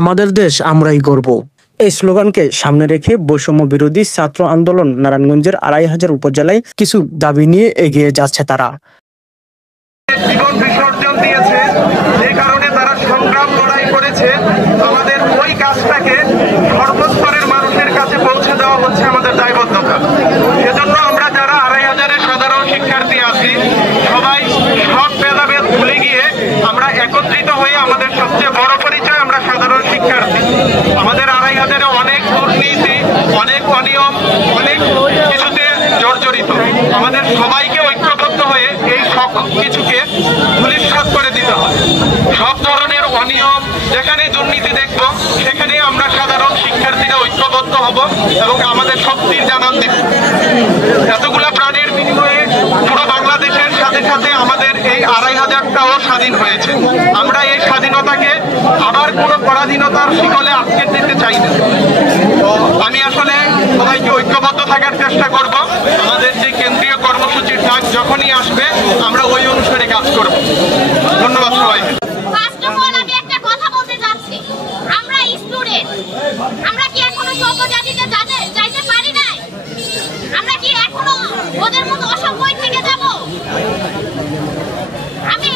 আমাদের দেশ আমরাই গর্ব। এই স্লোগানকে সামনে রেখে বৈষম্য বিরোধী ছাত্র আন্দোলন নারায়ণগঞ্জের ২৫০০ উপজেলায় কিছু দাবি নিয়ে এগিয়ে যাচ্ছে তারা। জীবন বিসর্জন দিয়েছে, যে কারণে তারা সংগ্রাম লড়াই করেছে। আমাদের ওই কাজটাকে সর্বস্তরের মানুষের কাছে পৌঁছে দেওয়া হচ্ছে আমাদের দায়বদ্ধতা। সেজন্য আমরা যারা ২৫০০-এর সাধারণ শিক্ষার্থী আছি, সবাই সব ভেদাভেদ ভুলে গিয়ে আমরা একত্রিত হয়ে আমাদের সবচেয়ে বড় পরিচয় আমরা সাধারণ শিক্ষার্থী। আমাদের ২৫০০-এ অনেক দুর্নীতি, অনেক অনিয়ম, অনেক কিছুতে জর্জরিত। আমাদের সবাইকে ঐক্যবদ্ধ হয়ে এই সব কিছুকে ধূলিসাৎ করে দিতে হয়। সব ধরনের অনিয়ম, যেখানে দুর্নীতি দেখব সেখানে আমরা সাধারণ শিক্ষার্থীরা ঐক্যবদ্ধ হব এবং আমাদের শক্তির জানান দিব। এতগুলা প্রাণের বিনিময়ে পুরো বাংলাদেশের সাথে সাথে আমাদের এই ২৫০০টাও স্বাধীন হয়েছে। আমরা এই স্বাধীনতাকে আবার কোনো পরাধীনতার শিকলে আটকে দিতে চাই না। তো আমি আসলে সবাইকে ঐক্যবদ্ধ থাকার চেষ্টা করব। আমাদের যে কেন্দ্রীয় কর্মসূচির ডাক যখনই আসবে আমরা ওই অনুসারে কাজ করব। ধন্যবাদ সবাইকে। আমি একটা কথা বলতে চাচ্ছি, আমরা স্টুডেন্ট, আমরা কি এখনো সভ্য জাতিতে যাইতে পারি নাই? আমরা কি এখনো ওদের মতো অসভ্যই থেকে যাব? আমি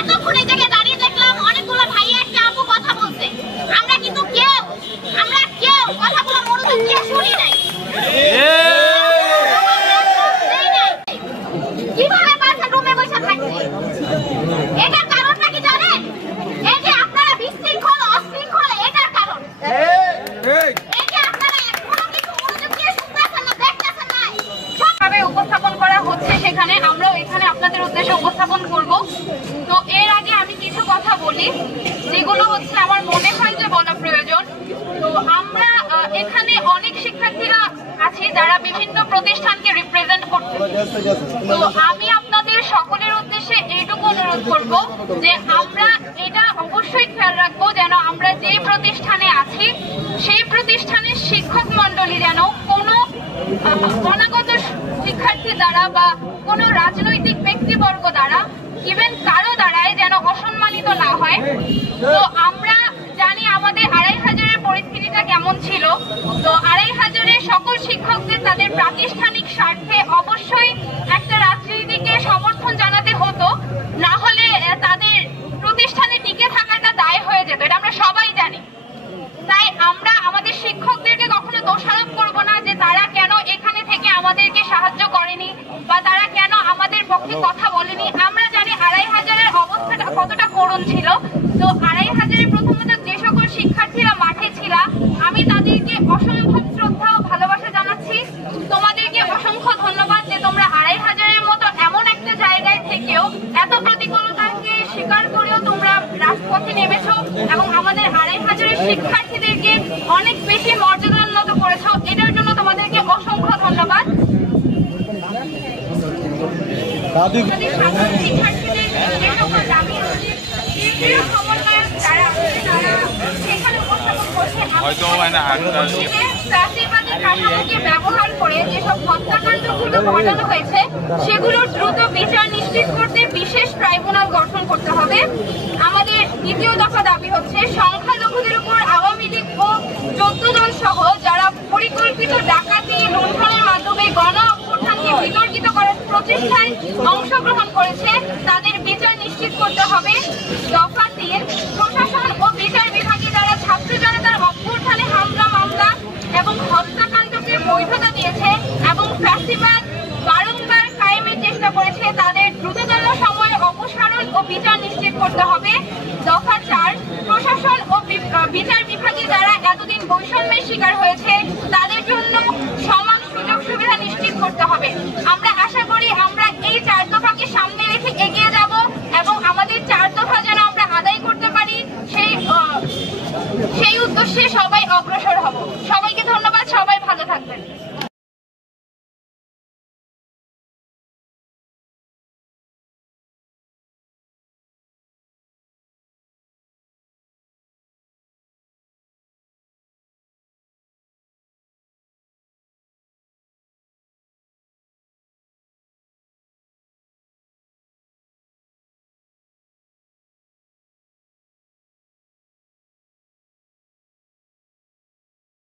এতক্ষণ এই জায়গায় দাঁড়িয়ে দেখলাম অনেকগুলো ভাই একটা আপু কথা বলছে, আমরা কিন্তু কেউ কথাগুলো মনোযোগ দিয়ে শুনি নাই। কিভাবে বাসা রুমে বসে থাকছে? এটার কারণটা কি জানেন? এই যে আপনারা বিশৃঙ্খল অশৃঙ্খল, এটার কারণ এই যে আপনারা কোনো কিছু মনোযোগ দিয়ে শুনতেছেন না, দেখতেছেন না। সবভাবে উপস্থাপন করা হচ্ছে, সেখানে আমরাও এখানে আপনাদের উদ্দেশ্যে উপস্থাপন করব। তো এর আগে আমি কিছু কথা বলি যেগুলো হচ্ছে আমার মনে হয় যে বলা প্রয়োজন। তো আমরা এখানে অনেক শিক্ষার্থীরা আছি যারা বিভিন্ন প্রতিষ্ঠানকে রিপ্রেজেন্ট করছে। তো আমি আপনাদের সকলের উদ্দেশ্যে এইটুকু অনুরোধ করব যে আমরা এটা অবশ্যই খেয়াল রাখবো যেন আমরা যে প্রতিষ্ঠানে আছি সেই প্রতিষ্ঠানের শিক্ষক মন্ডলী যেন কোনো অনাগত শিক্ষার্থী দ্বারা বা কোনো রাজনৈতিক ব্যক্তিবর্গ দ্বারা ইভেন কারো দ্বারাই যেন অসম্মানিত না হয়। তো আমরা জানি আমাদের ২৫০০-এর পরিস্থিতিটা কেমন ছিল। তো ২৫০০-এর সকল শিক্ষকদের তাদের প্রাতিষ্ঠানিক স্বার্থে অবশ্যই একটা রাজনীতিকে সমর্থন জানাতে হতো, না হলে তাদের প্রতিষ্ঠানে টিকে থাকাটা দায় হয়ে যেত, এটা আমরা সবাই জানি। তাই আমরা আমাদের শিক্ষকদেরকে কখনো দোষারোপ করব না যে তারা কেন এখানে থেকে আমাদেরকে সাহায্য করেনি বা তারা কেন আমাদের পক্ষে কথা বলেনি। আমরা জানি ২৫০০-এর অবস্থাটা কতটা করুণ ছিল। তো ২৫০০-এর প্রথমত যে সকল শিক্ষার্থীরা মাঠে ছিল আমি তাদেরকে অসংখ্য শ্রদ্ধা ও ভালোবাসা জানাচ্ছি। তোমাদেরকে অসংখ্য ধন্যবাদ যে তোমরা ২৫০০-এর মতো এমন একটা জায়গায় থেকেও এত প্রতিকূলতাকে স্বীকার করেও তোমরা রাজপথে নেমেছো এবং আমাদের ২৫০০-এর শিক্ষার্থীদেরকে অনেক বেশি মর্যাদান্বিত করেছো। এটার জন্য তোমাদেরকে অসংখ্য ধন্যবাদ। শিক্ষার্থীদের যে সকল দাবি সমন্বয়ক যারা আছে তারা সেখানে উপস্থাপন করছে ফ্যাসিবাদী কাঠামোকে ব্যবহার করে যেসব হত্যাকাণ্ডগুলো ঘটানো হয়েছে সেগুলোর দ্রুত বিচার নিশ্চিত করতে বিশেষ ট্রাইব্যুনাল গঠন করতে হবে। আমাদের দ্বিতীয় দফা দাবি হচ্ছে সংখ্যালঘুদের উপর আওয়ামী লীগ ও ১৪ দল সহ যারা পরিকল্পিত ডাকাতি লুণ্ঠনের মাধ্যমে গণ অভ্যুত্থানকে বিতর্কিত করার প্রচেষ্টায় অংশগ্রহণ করেছে তাদের বিচার নিশ্চিত করতে হবে। দফা ৩, প্রশাসন ও বিচার বিভাগে যারা ছাত্র জনতার অভ্যুত্থানে হামলা মামলা এবং হত্যাকাণ্ডকে বৈধতা দিয়েছে এবং ফ্যাসিবাদ বারংবার কায়েমের চেষ্টা করেছে তাদের দ্রুততম সময়ে অপসারণ ও বিচার নিশ্চিত করতে হবে। দফা ৪, প্রশাসন ও বিচার বিভাগে যারা এতদিন বৈষম্যের শিকার হয়েছে